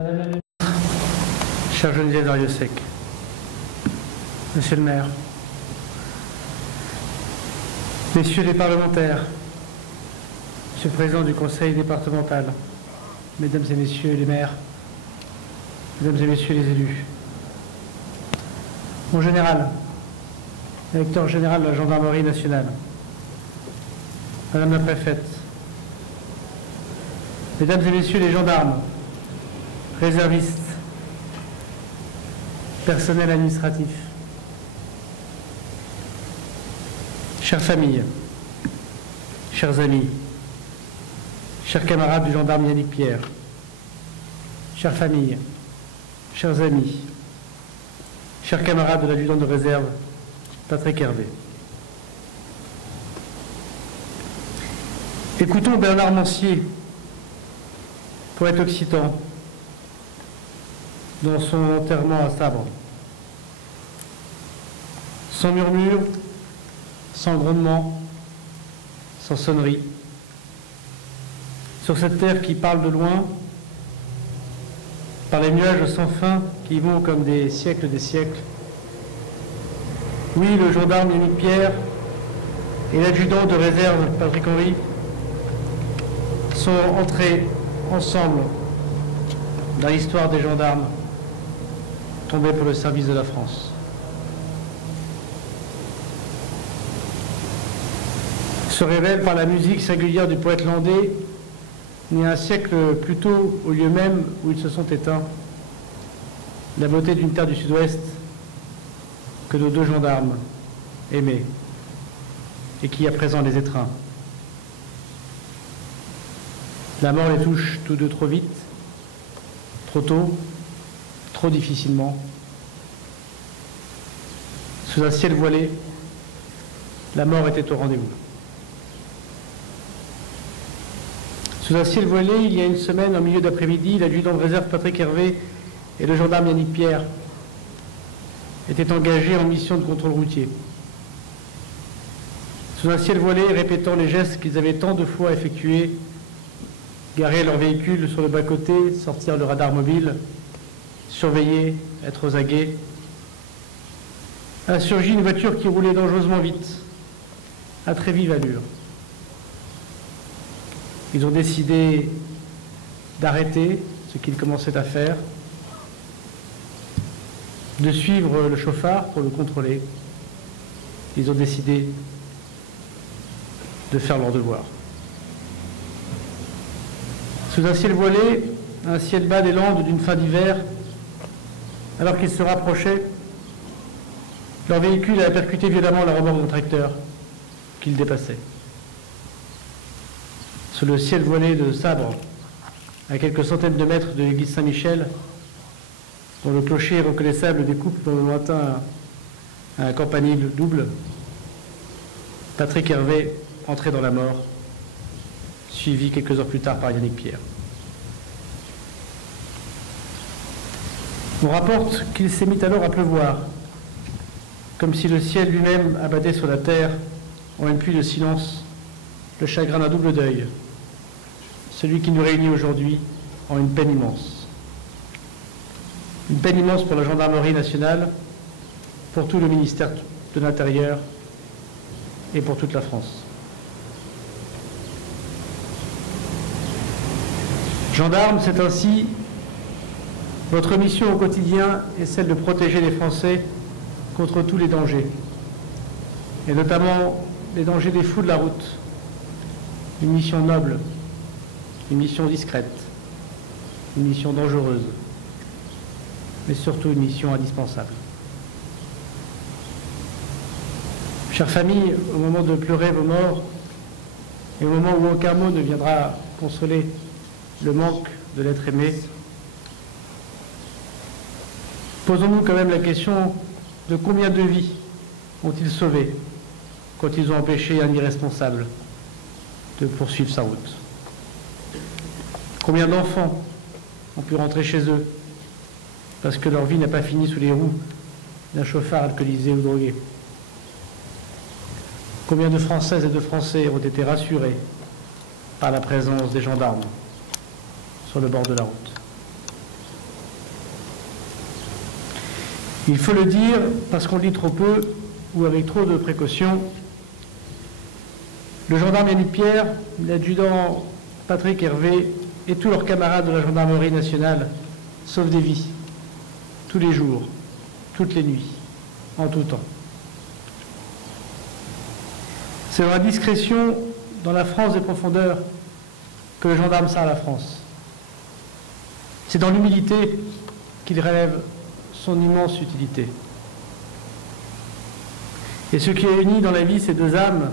Cher Geneviève Darrieussecq, Monsieur le maire, Messieurs les parlementaires, Monsieur le président du conseil départemental, Mesdames et Messieurs les maires, Mesdames et Messieurs les élus, mon général, directeur général de la gendarmerie nationale, Madame la préfète, Mesdames et Messieurs les gendarmes, réservistes, personnel administratif, chères familles, chers amis, chers camarades du gendarme Yannick Pierre, chères familles, chers amis, chers camarades de l'adjudant de réserve Patrick Hervé. Écoutons Bernard Mancier, poète occitan, dans son enterrement à Sabre. Sans murmure, sans grondement, sans sonnerie. Sur cette terre qui parle de loin, par les nuages sans fin qui vont comme des siècles des siècles. Oui, le gendarme Yannick Pierre et l'adjudant de réserve Patrick Henry sont entrés ensemble dans l'histoire des gendarmes tombés pour le service de la France. Se révèle par la musique singulière du poète landais, né un siècle plus tôt, au lieu même où ils se sont éteints, la beauté d'une terre du Sud-Ouest que nos deux gendarmes aimaient et qui à présent les étreint. La mort les touche tous deux trop vite, trop tôt, trop difficilement. Sous un ciel voilé, la mort était au rendez-vous. Sous un ciel voilé, il y a une semaine, en milieu d'après-midi, l'adjudant de réserve Patrick Hervé et le gendarme Yannick Pierre étaient engagés en mission de contrôle routier. Sous un ciel voilé, répétant les gestes qu'ils avaient tant de fois effectués, garer leur véhicule sur le bas-côté, sortir le radar mobile, surveiller, être aux aguets, a surgi une voiture qui roulait dangereusement vite, à très vive allure. Ils ont décidé d'arrêter ce qu'ils commençaient à faire, de suivre le chauffard pour le contrôler. Ils ont décidé de faire leur devoir. Sous un ciel voilé, un ciel bas des Landes d'une fin d'hiver, alors qu'ils se rapprochaient, leur véhicule a percuté violemment la remorque d'un tracteur qu'ils dépassaient. Sous le ciel voilé de Sabre, à quelques centaines de mètres de l'église Saint-Michel, dont le clocher reconnaissable découpe dans le lointain un campanile double, Patrick Hervé entrait dans la mort, suivi quelques heures plus tard par Yannick Pierre. On rapporte qu'il s'est mis alors à pleuvoir, comme si le ciel lui-même abattait sur la terre, en une pluie de silence, le chagrin d'un double deuil, celui qui nous réunit aujourd'hui en une peine immense. Une peine immense pour la gendarmerie nationale, pour tout le ministère de l'Intérieur et pour toute la France. Gendarmes, c'est ainsi votre mission au quotidien est celle de protéger les Français contre tous les dangers, et notamment les dangers des fous de la route. Une mission noble, une mission discrète, une mission dangereuse, mais surtout une mission indispensable. Chères familles, au moment de pleurer vos morts, et au moment où aucun mot ne viendra consoler le manque de l'être aimé, posons-nous quand même la question de combien de vies ont-ils sauvé quand ils ont empêché un irresponsable de poursuivre sa route? Combien d'enfants ont pu rentrer chez eux parce que leur vie n'a pas fini sous les roues d'un chauffard alcoolisé ou drogué? Combien de Françaises et de Français ont été rassurés par la présence des gendarmes sur le bord de la route? Il faut le dire parce qu'on le dit trop peu ou avec trop de précautions. Le gendarme Yannick Pierre, l'adjudant Patrick Hervé et tous leurs camarades de la gendarmerie nationale sauvent des vies, tous les jours, toutes les nuits, en tout temps. C'est dans la discrétion, dans la France des profondeurs, que le gendarme sert la France. C'est dans l'humilité qu'il relève son immense utilité. Et ce qui a uni dans la vie ces deux âmes,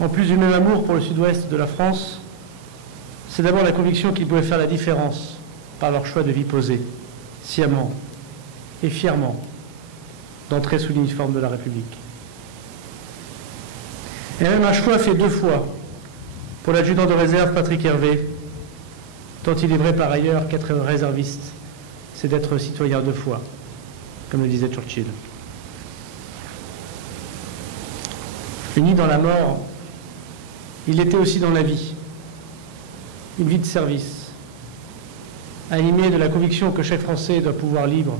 en plus du même amour pour le sud-ouest de la France, c'est d'abord la conviction qu'ils pouvaient faire la différence par leur choix de vie posé, sciemment et fièrement, d'entrer sous l'uniforme de la République. Et même un choix fait deux fois pour l'adjudant de réserve Patrick Hervé, tant il est vrai par ailleurs qu'être réserviste, c'est d'être citoyen deux fois, comme le disait Churchill. Uni dans la mort, il était aussi dans la vie, une vie de service, animé de la conviction que chaque Français doit pouvoir libre.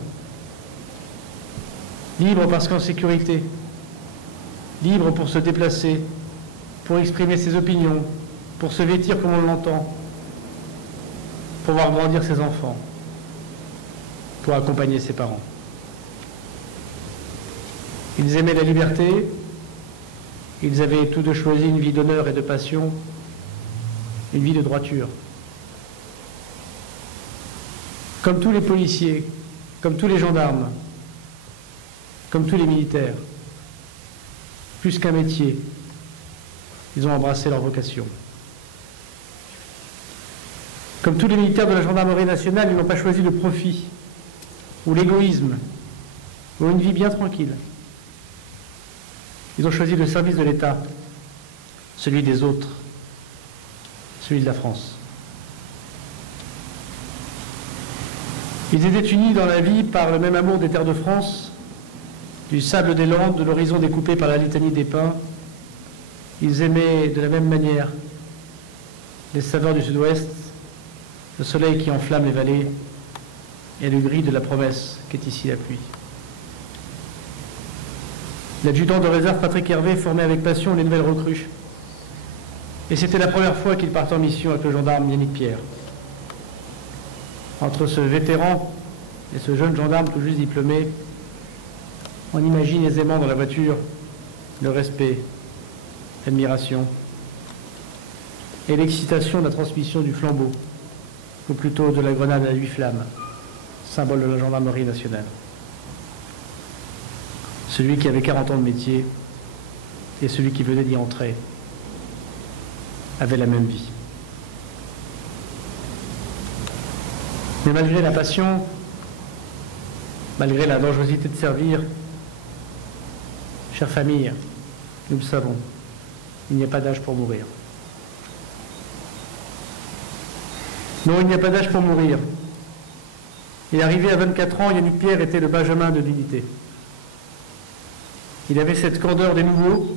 Libre parce qu'en sécurité, libre pour se déplacer, pour exprimer ses opinions, pour se vêtir comme on l'entend, pour voir grandir ses enfants, pour accompagner ses parents. Ils aimaient la liberté, ils avaient tous deux choisi une vie d'honneur et de passion, une vie de droiture. Comme tous les policiers, comme tous les gendarmes, comme tous les militaires, plus qu'un métier, ils ont embrassé leur vocation. Comme tous les militaires de la gendarmerie nationale, ils n'ont pas choisi le profit ou l'égoïsme ou une vie bien tranquille. Ils ont choisi le service de l'État, celui des autres, celui de la France. Ils étaient unis dans la vie par le même amour des terres de France, du sable des Landes, de l'horizon découpé par la litanie des pins. Ils aimaient de la même manière les saveurs du sud-ouest, le soleil qui enflamme les vallées et le gris de la promesse qu'est ici la pluie. L'adjudant de réserve Patrick Hervé formait avec passion les nouvelles recrues. Et c'était la première fois qu'il partait en mission avec le gendarme Yannick Pierre. Entre ce vétéran et ce jeune gendarme tout juste diplômé, on imagine aisément dans la voiture le respect, l'admiration et l'excitation de la transmission du flambeau, ou plutôt de la grenade à 8 flammes, symbole de la gendarmerie nationale. Celui qui avait 40 ans de métier et celui qui venait d'y entrer avaient la même vie. Mais malgré la passion, malgré la dangerosité de servir, chère famille, nous le savons, il n'y a pas d'âge pour mourir. Non, il n'y a pas d'âge pour mourir. Et arrivé à 24 ans, Yannick Pierre était le benjamin de l'unité. Il avait cette candeur des nouveaux,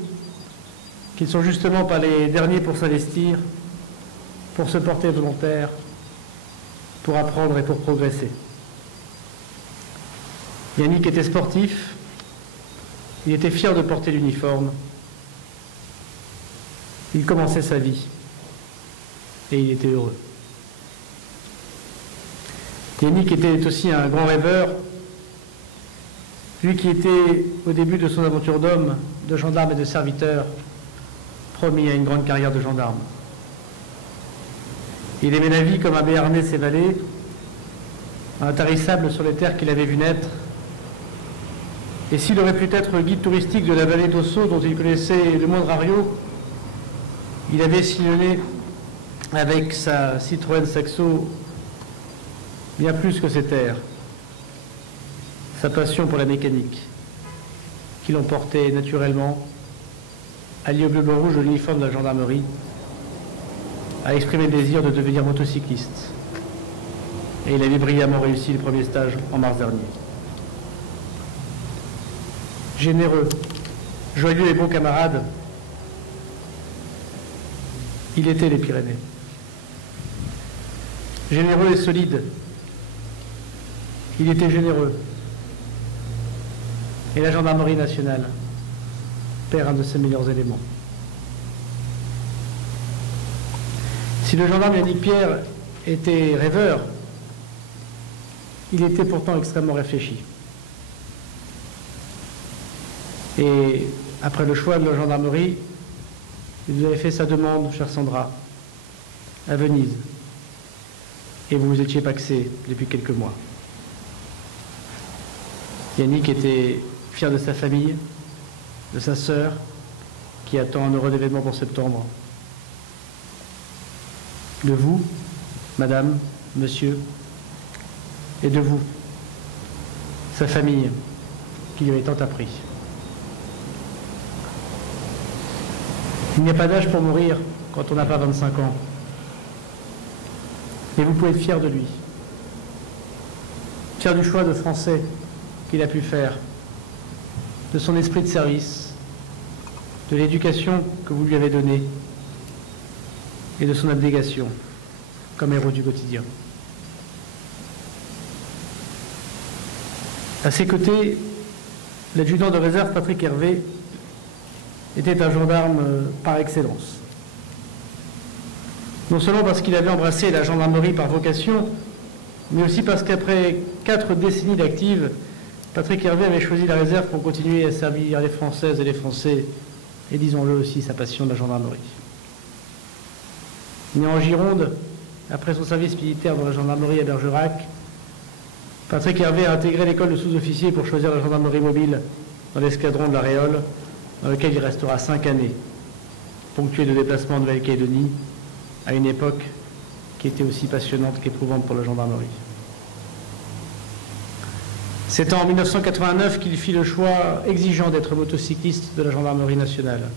qui ne sont justement pas les derniers pour s'investir, pour se porter volontaire, pour apprendre et pour progresser. Yannick était sportif, il était fier de porter l'uniforme, il commençait sa vie et il était heureux. Yannick était aussi un grand rêveur, lui qui était, au début de son aventure d'homme, de gendarme et de serviteur, promis à une grande carrière de gendarme. Il aimait la vie comme un béarnais ses vallées, intarissable sur les terres qu'il avait vues naître. Et s'il aurait pu être guide touristique de la vallée d'Ossau, dont il connaissait le moindre rario, il avait sillonné avec sa Citroën Saxo bien plus que ses terres. Sa passion pour la mécanique, qui l'emportait naturellement, allié au bleu blanc rouge de l'uniforme de la gendarmerie, a exprimé le désir de devenir motocycliste. Et il avait brillamment réussi le premier stage en mars dernier. Généreux, joyeux et bon camarade, il était les Pyrénées. Généreux et solide, il était généreux. Et la gendarmerie nationale perd un de ses meilleurs éléments. Si le gendarme Yannick Pierre était rêveur, il était pourtant extrêmement réfléchi. Et après le choix de la gendarmerie, il vous avez fait sa demande, chère Sandra, à Venise. Et vous vous étiez paxé depuis quelques mois. Yannick était fier de sa famille, de sa sœur, qui attend un heureux événement pour septembre. De vous, madame, monsieur, et de vous, sa famille, qui lui avait tant appris. Il n'y a pas d'âge pour mourir quand on n'a pas 25 ans. Mais vous pouvez être fier de lui. Fier du choix de français qu'il a pu faire, de son esprit de service, de l'éducation que vous lui avez donnée et de son abnégation comme héros du quotidien. À ses côtés, l'adjudant de réserve Patrick Hervé était un gendarme par excellence. Non seulement parce qu'il avait embrassé la gendarmerie par vocation, mais aussi parce qu'après 4 décennies d'active, Patrick Hervé avait choisi la réserve pour continuer à servir les Françaises et les Français, et disons-le aussi, sa passion de la gendarmerie. Né en Gironde, après son service militaire dans la gendarmerie à Bergerac, Patrick Hervé a intégré l'école de sous-officier pour choisir la gendarmerie mobile dans l'escadron de la Réole, dans lequel il restera 5 années, ponctué de déplacements en Nouvelle-Calédonie, à une époque qui était aussi passionnante qu'éprouvante pour la gendarmerie. C'est en 1989 qu'il fit le choix exigeant d'être motocycliste de la gendarmerie nationale.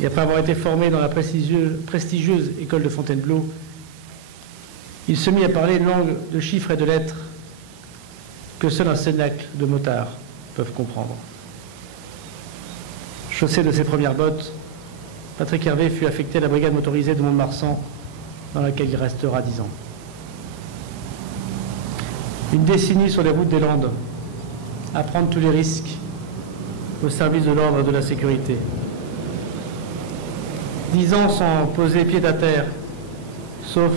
Et après avoir été formé dans la prestigieuse école de Fontainebleau, il se mit à parler une langue de chiffres et de lettres que seul un cénacle de motards peuvent comprendre. Chaussé de ses premières bottes, Patrick Hervé fut affecté à la brigade motorisée de Mont-de-Marsan, dans laquelle il restera 10 ans. Une décennie sur les routes des Landes, à prendre tous les risques au service de l'ordre et de la sécurité. 10 ans sans poser pied à terre, sauf,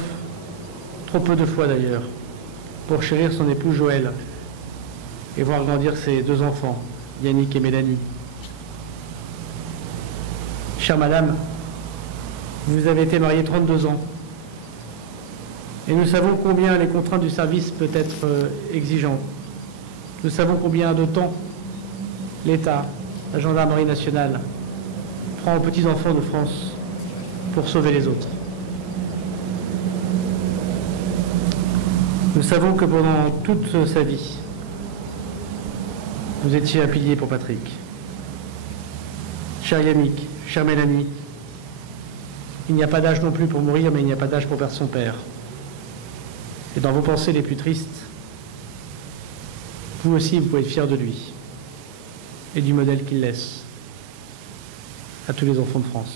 trop peu de fois d'ailleurs, pour chérir son époux Joël et voir grandir ses 2 enfants, Yannick et Mélanie. Chère madame, vous avez été mariée 32 ans et nous savons combien les contraintes du service peuvent être exigeantes. Nous savons combien de temps l'État, la gendarmerie nationale, prend aux petits-enfants de France pour sauver les autres. Nous savons que pendant toute sa vie, vous étiez un pilier pour Patrick. Cher Yannick, chère Mélanie, il n'y a pas d'âge non plus pour mourir, mais il n'y a pas d'âge pour perdre son père. Et dans vos pensées les plus tristes, vous aussi, vous pouvez être fiers de lui et du modèle qu'il laisse à tous les enfants de France.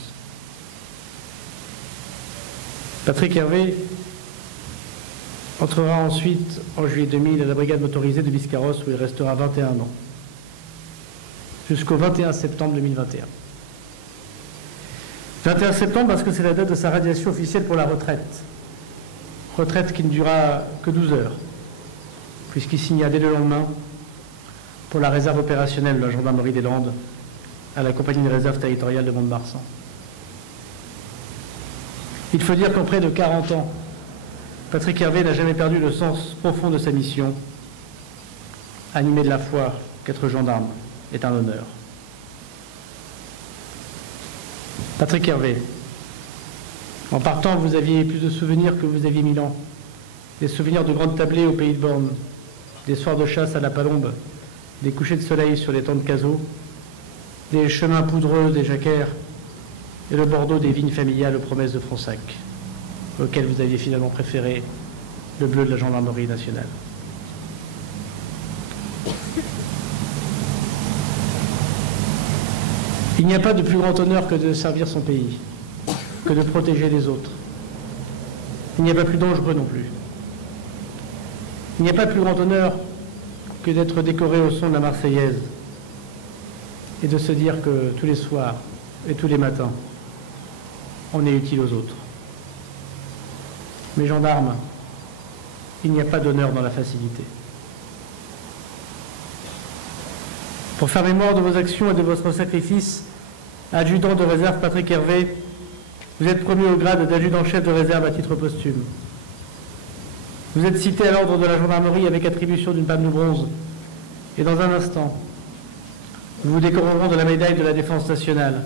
Patrick Hervé entrera ensuite, en juillet 2000, à la brigade motorisée de Biscarrosse, où il restera 21 ans, jusqu'au 21 septembre 2021. 21 septembre parce que c'est la date de sa radiation officielle pour la retraite. Retraite qui ne durera que 12 heures, puisqu'il signa dès le lendemain pour la réserve opérationnelle de la gendarmerie des Landes à la compagnie de réserve territoriale de Mont-de-Marsan. Il faut dire qu'en près de 40 ans, Patrick Hervé n'a jamais perdu le sens profond de sa mission, animé de la foi qu'être gendarme est un honneur. Patrick Hervé, en partant, vous aviez plus de souvenirs que vous aviez 1000 ans. Des souvenirs de grandes tablées au pays de Borne, des soirs de chasse à la Palombe, des couchers de soleil sur les temps de Cazaux, des chemins poudreux des Jacquères et le Bordeaux des vignes familiales aux promesses de Fronsac, auquel vous aviez finalement préféré le bleu de la gendarmerie nationale. Il n'y a pas de plus grand honneur que de servir son pays, que de protéger les autres. Il n'y a pas plus dangereux non plus. Il n'y a pas de plus grand honneur que d'être décoré au son de la Marseillaise et de se dire que tous les soirs et tous les matins, on est utile aux autres. Mes gendarmes, il n'y a pas d'honneur dans la facilité. Pour faire mémoire de vos actions et de votre sacrifice, adjudant de réserve Patrick Hervé, vous êtes promu au grade d'adjudant-chef de réserve à titre posthume. Vous êtes cité à l'ordre de la gendarmerie avec attribution d'une palme de bronze. Et dans un instant, nous vous décorerons de la médaille de la Défense nationale,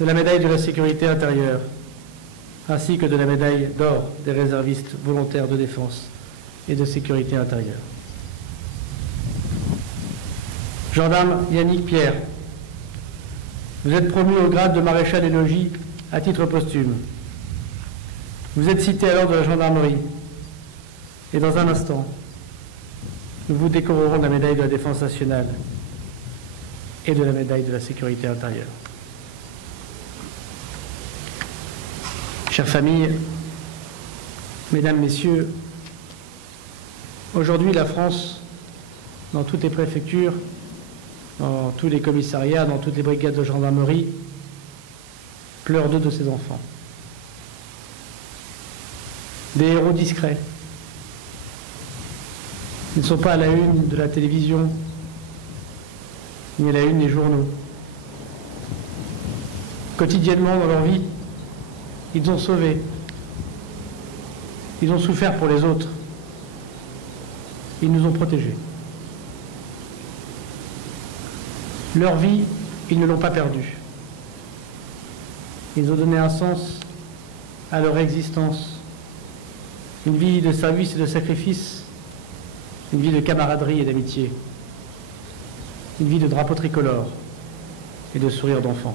de la médaille de la sécurité intérieure, ainsi que de la médaille d'or des réservistes volontaires de défense et de sécurité intérieure. Gendarme Yannick Pierre, vous êtes promu au grade de maréchal des logis à titre posthume. Vous êtes cité à l'ordre de la gendarmerie. Et dans un instant, nous vous décorerons de la médaille de la Défense nationale et de la médaille de la sécurité intérieure. Chères familles, mesdames, messieurs, aujourd'hui la France, dans toutes les préfectures, dans tous les commissariats, dans toutes les brigades de gendarmerie, pleure deux de ses enfants. Des héros discrets. Ils ne sont pas à la une de la télévision, ni à la une des journaux. Quotidiennement dans leur vie, ils ont sauvé. Ils ont souffert pour les autres. Ils nous ont protégés. Leur vie, ils ne l'ont pas perdue. Ils ont donné un sens à leur existence. Une vie de service et de sacrifice. Une vie de camaraderie et d'amitié. Une vie de drapeau tricolore et de sourire d'enfant.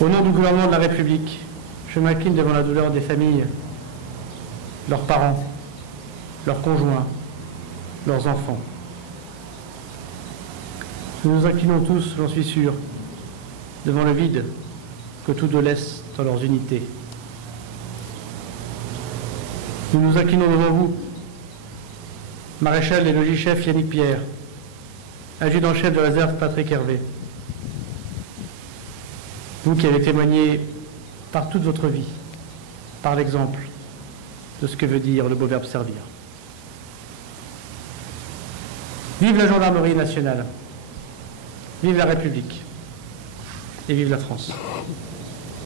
Au nom du gouvernement de la République, je m'incline devant la douleur des familles, leurs parents, leurs conjoints, leurs enfants. Nous nous inclinons tous, j'en suis sûr, devant le vide que tous deux laissent dans leurs unités. Nous nous inclinons devant vous, maréchal des logis-chefs Yannick Pierre, adjudant-chef de réserve Patrick Hervé. Vous qui avez témoigné par toute votre vie, par l'exemple de ce que veut dire le beau verbe servir. Vive la gendarmerie nationale, vive la République et vive la France.